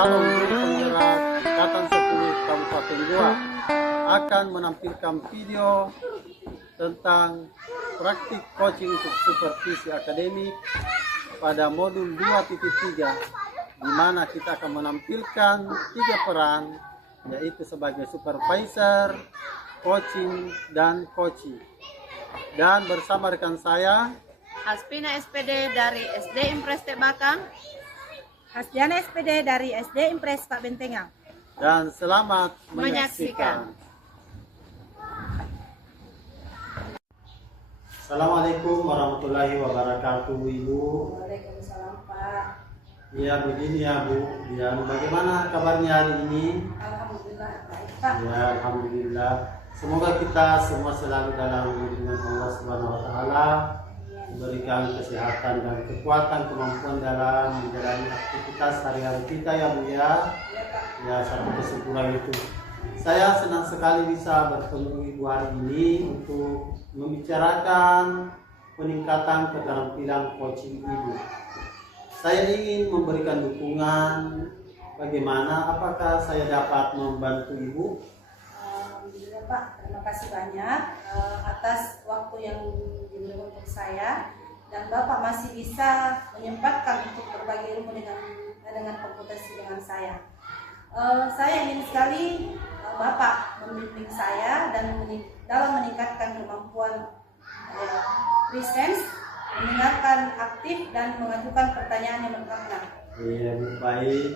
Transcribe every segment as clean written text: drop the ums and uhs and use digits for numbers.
calon guru penggerak Ikatan 10 Kabupaten Goa akan menampilkan video tentang praktik coaching untuk supervisi akademik pada modul 2.3, di mana kita akan menampilkan 3 peran, yaitu sebagai supervisor, coaching, dan coaching. Dan bersama rekan saya Haspina SPD dari SD Impres Tebakang, Hasdiana SPD dari SD Impres Pak Bentengang. dan selamat menyaksikan. Assalamualaikum warahmatullahi wabarakatuh, Ibu. Waalaikumsalam Pak. Ya begini ya Bu, ya bagaimana kabarnya hari ini? Alhamdulillah baik Pak. Ya alhamdulillah. Semoga kita semua selalu dalam lindungan Allah Subhanahu wa taala, diberikan kesehatan dan kekuatan kemampuan dalam menjalani aktivitas hari-hari kita ya Bu ya. Ya satu kesyukuran itu. Saya senang sekali bisa bertemu Ibu hari ini untuk membicarakan peningkatan keterampilan coaching Ibu. Saya ingin memberikan dukungan, bagaimana, apakah saya dapat membantu Ibu? Alhamdulillah Pak, terima kasih banyak atas waktu yang diberikan untuk saya, dan Bapak masih bisa menyempatkan untuk berbagi ilmu dengan kompetensi dengan saya. Saya ingin sekali Bapak membimbing saya dan dalam meningkatkan kemampuan presence, mendengarkan aktif, dan mengajukan pertanyaan yang bermakna. Iya Bu, baik.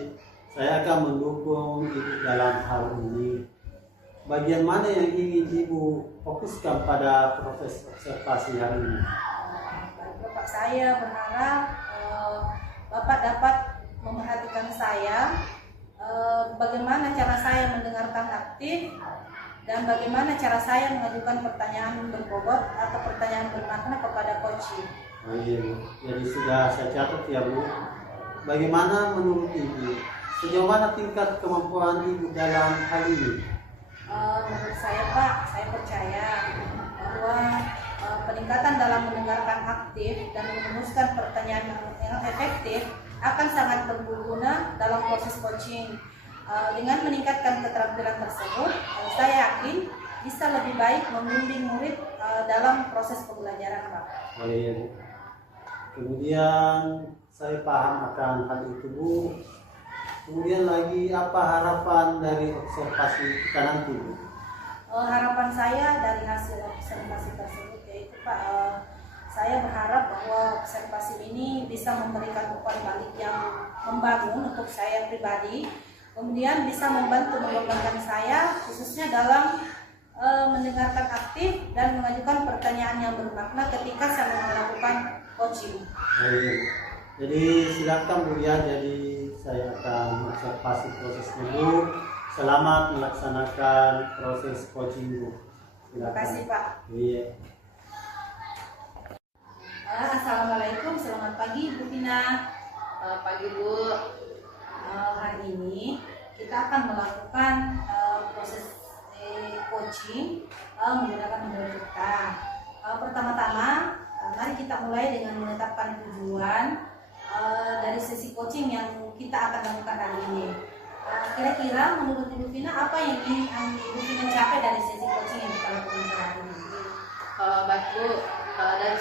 Saya akan mendukung Ibu dalam hal ini. Bagian mana yang ingin Ibu fokuskan pada proses observasi hari ini? Bapak, saya berharap Bapak dapat memperhatikan saya, bagaimana cara saya mendengarkan aktif, dan bagaimana cara saya mengajukan pertanyaan berbobot atau pertanyaan bermakna kepada coaching. Oh, iya Bu, jadi sudah saya catat ya Bu. Bagaimana menurut Ibu, sejauh mana tingkat kemampuan Ibu dalam hal ini? Menurut saya Pak, saya percaya bahwa peningkatan dalam mendengarkan aktif dan merumuskan pertanyaan yang efektif akan sangat berguna dalam proses coaching. Dengan meningkatkan keterampilan tersebut, saya yakin bisa lebih baik membimbing murid dalam proses pembelajaran Pak. Oh, iya Bu. Kemudian saya paham akan hal itu Bu. Kemudian lagi apa harapan dari observasi kita nanti Bu? Harapan saya dari hasil observasi tersebut yaitu Pak, saya berharap bahwa observasi ini bisa memberikan umpan balik yang membangun untuk saya pribadi, kemudian bisa membantu mengembangkan saya khususnya dalam mendengarkan aktif dan mengajukan pertanyaan yang bermakna ketika saya melakukan coaching. Jadi silakan Bu ya, jadi saya akan observasi prosesnya Bu. Selamat melaksanakan proses coaching Bu. Terima kasih Pak. Iya. Assalamualaikum, selamat pagi Bu Pina. pagi Bu. Hari ini kita akan melakukan proses coaching menggunakan metode kita. Pertama-tama, mari kita mulai dengan menetapkan tujuan dari sesi coaching yang kita akan lakukan hari ini. Kira-kira menurut Ibu Vina apa yang ingin Ibu Vina capai dari sesi coaching yang kita lakukan hari ini? Baik Bu, dari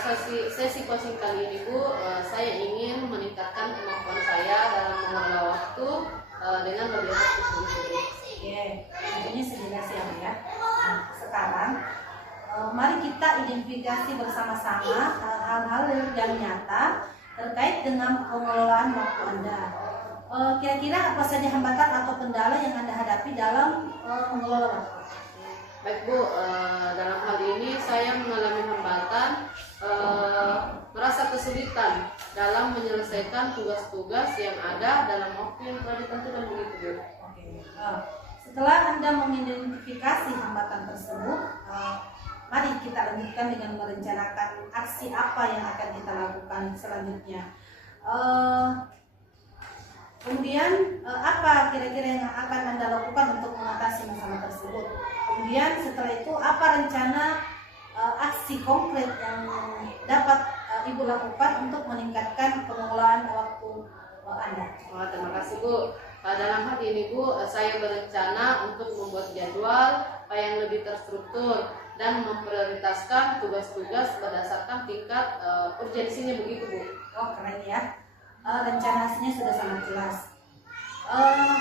sesi coaching kali ini Bu, saya ingin meningkatkan kemampuan saya dalam mengelola waktu dengan lebih efektif Bu. Oke, tentunya segera siang ya. Nah, sekarang mari kita identifikasi bersama-sama hal-hal yang nyata terkait dengan pengelolaan waktu Anda. Kira-kira apa saja hambatan atau kendala yang Anda hadapi dalam mengelola waktu? Baik Bu, dalam hal ini saya mengalami hambatan, merasa kesulitan dalam menyelesaikan tugas-tugas yang ada dalam waktu yang telah ditentukan begitu Bu. Oke. Setelah Anda mengidentifikasi hambatan tersebut, mari kita lanjutkan dengan merencanakan aksi apa yang akan kita lakukan selanjutnya. Kemudian apa kira-kira yang akan Anda lakukan untuk mengatasi masalah tersebut? Kemudian setelah itu apa rencana aksi konkret yang dapat Ibu lakukan untuk meningkatkan pengelolaan waktu Anda? Terima kasih Bu. Dalam hal ini Bu, saya berencana untuk membuat jadwal yang lebih terstruktur dan memprioritaskan tugas-tugas berdasarkan tingkat urgensinya begitu Bu. Oh keren ya. Rencana aslinya sudah sangat jelas.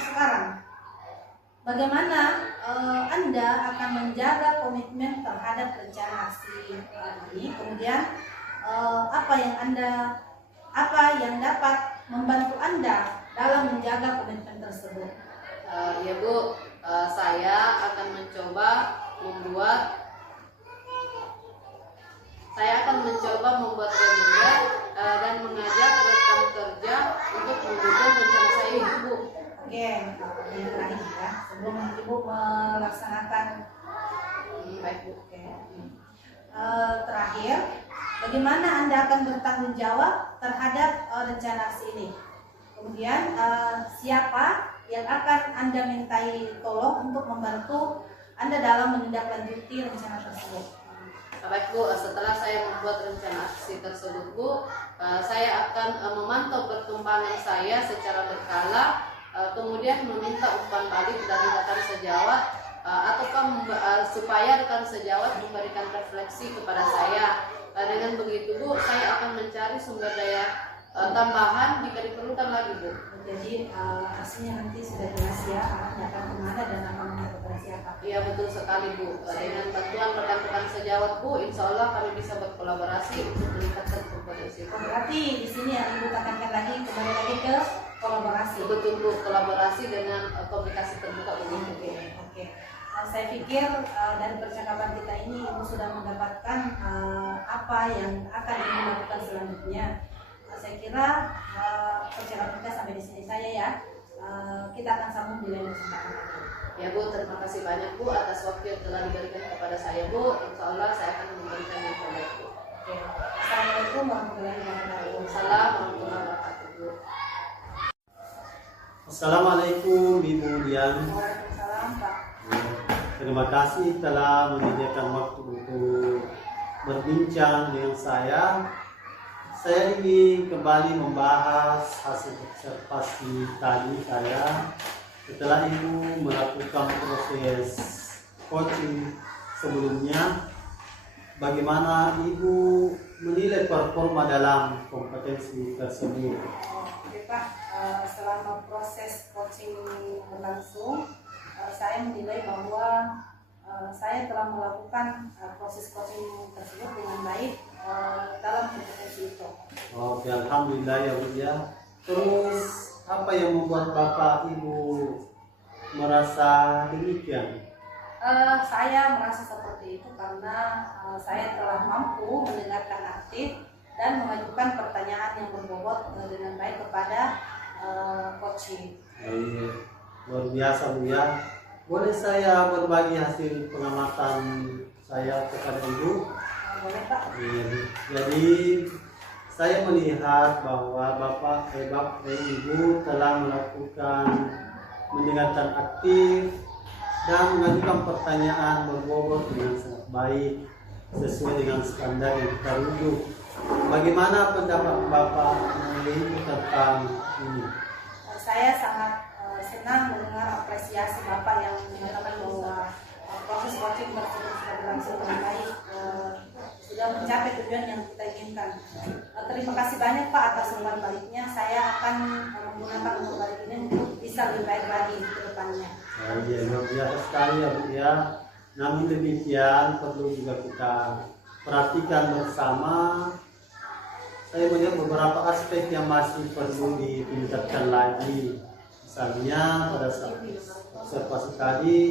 Sekarang bagaimana Anda akan menjaga komitmen terhadap rencana aksi ini? Kemudian apa yang dapat membantu Anda dalam menjaga komitmen tersebut? Ya Bu, saya akan mencoba membuat webinar dan mengajak rekan kerja untuk mendukung rencana saya itu Bu. Oke, yang terakhir ya, sebelum Ibu melaksanakan Baik Bu. Oke. Terakhir, bagaimana Anda akan bertanggung jawab terhadap rencana aksi ini? Kemudian siapa yang akan Anda mintai tolong untuk membantu Anda dalam menindaklanjuti rencana tersebut? Baik Bu, setelah saya membuat rencana aksi tersebut Bu, saya akan memantau perkembangan saya secara berkala, kemudian meminta umpan balik dari rekan sejawat supaya rekan sejawat memberikan refleksi kepada saya. Dengan begitu Bu, saya akan mencari sumber daya tambahan jika diperlukan lagi Bu. Jadi hasilnya nanti sudah jelas ya, arahnya akan kemana dan akan kepada siapa. Iya betul sekali Bu. Dengan bantuan rekan-rekan sejawat Bu, insya Allah kami bisa berkolaborasi untuk meningkatkan kompetensi. Berarti di sini yang Ibu tekankan lagi kembali lagi ke kolaborasi. Betul Bu, kolaborasi dengan komunikasi terbuka begitu. Oke. Saya pikir dari percakapan kita ini Ibu sudah mendapatkan apa yang akan Ibu lakukan selanjutnya. Saya kira percakapan kita sampai di sini saya ya. Kita akan sambung di lain kesempatan lagi. Ya Bu, terima kasih banyak Bu atas waktu yang telah diberikan kepada saya Bu. Insya Allah saya akan memberikan yang terbaik Bu. Oke. Assalamualaikum warahmatullahi wabarakatuh. Waalaikumsalam warahmatullahi wabarakatuh Bu. Assalamualaikum Ibu Dian. Waalaikumsalam Pak. Terima kasih telah menyediakan waktu untuk berbincang dengan saya. Saya ingin kembali membahas hasil observasi tadi saya setelah Ibu melakukan proses coaching sebelumnya. Bagaimana Ibu menilai performa dalam kompetensi tersebut? Oke Pak, selama proses coaching berlangsung, saya menilai bahwa saya telah melakukan proses coaching tersebut dengan baik dalam kompetensi itu. Oke, alhamdulillah ya Bu ya. Terus apa yang membuat Bapak Ibu merasa demikian? Saya merasa seperti itu karena saya telah mampu mendengarkan aktif dan mengajukan pertanyaan yang berbobot dengan baik kepada coaching. Luar biasa Bu ya. Boleh saya berbagi hasil pengamatan saya kepada Ibu? Boleh Pak? Jadi saya melihat bahwa Bapak Ibu telah melakukan mendengarkan aktif dan mengajukan pertanyaan berbobot dengan sangat baik sesuai dengan standar yang kita rujuk. Bagaimana pendapat Bapak tentang ini? Saya sangat senang mendengar apresiasi Bapak yang mengatakan bahwa proses coaching tersebut sudah berlangsung dengan baik, sudah mencapai tujuan yang kita inginkan. Terima kasih banyak Pak atas umpan baliknya. Saya akan menggunakan umpan balik ini untuk bisa lebih baik lagi ke depannya. Iya, luar biasa sekali ya Bu ya. Namun demikian perlu juga kita perhatikan bersama. Saya melihat beberapa aspek yang masih perlu ditingkatkan lagi. Misalnya pada saat observasi tadi,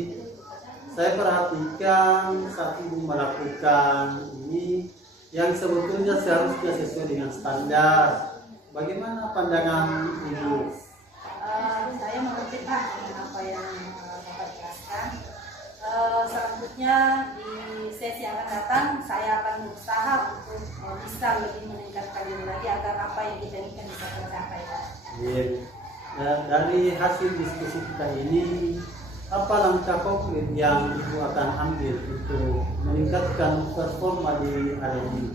saya perhatikan saat Ibu melakukan ini yang sebetulnya seharusnya sesuai dengan standar. Bagaimana pandangan Ibu? Saya mengerti Pak dengan apa yang Bapak jelaskan. Selanjutnya di sesi yang akan datang saya akan berusaha untuk bisa lebih meningkatkan diri lagi agar apa yang kita inginkan bisa tercapai. Iya. Dan dari hasil diskusi kita ini, apa langkah konkret yang Ibu akan ambil untuk meningkatkan performa di hari ini?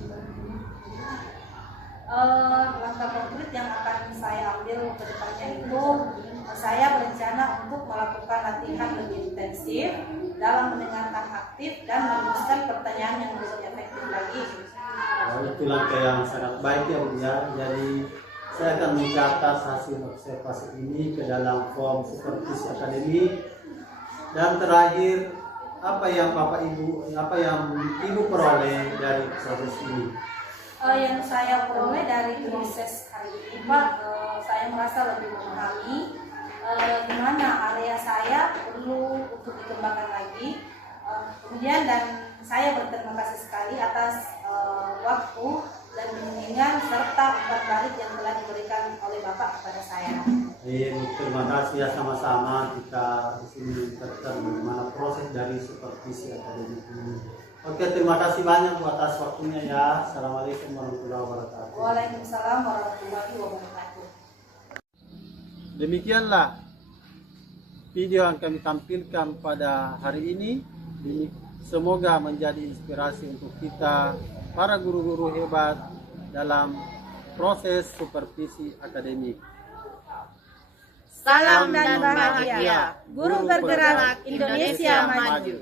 Langkah konkret yang akan saya ambil ke depannya itu saya berencana untuk melakukan latihan lebih intensif dalam mendengarkan aktif dan merumuskan pertanyaan yang lebih efektif lagi. Itu langkah yang sangat baik ya Bu ya. Jadi saya akan mencatat hasil observasi ini ke dalam form supervisi akademik. Dan terakhir, apa yang Ibu peroleh dari proses ini? Yang saya peroleh dari proses hari ini Pak, saya merasa lebih memahami di mana area saya perlu untuk dikembangkan lagi. Kemudian dan saya berterima kasih sekali atas waktu dan bimbingan serta umpan balik yang telah diberikan oleh Bapak kepada saya. Iya, terima kasih ya, sama-sama kita di sini mencatat bagaimana proses dari supervisi akademik ini. Oke, terima kasih banyak buat atas waktunya ya. Assalamualaikum warahmatullahi wabarakatuh. Waalaikumsalam warahmatullahi wabarakatuh. Demikianlah video yang kami tampilkan pada hari ini. Semoga menjadi inspirasi untuk kita, para guru-guru hebat dalam proses supervisi akademik. Salam dan bahagia. Guru bergerak Indonesia maju.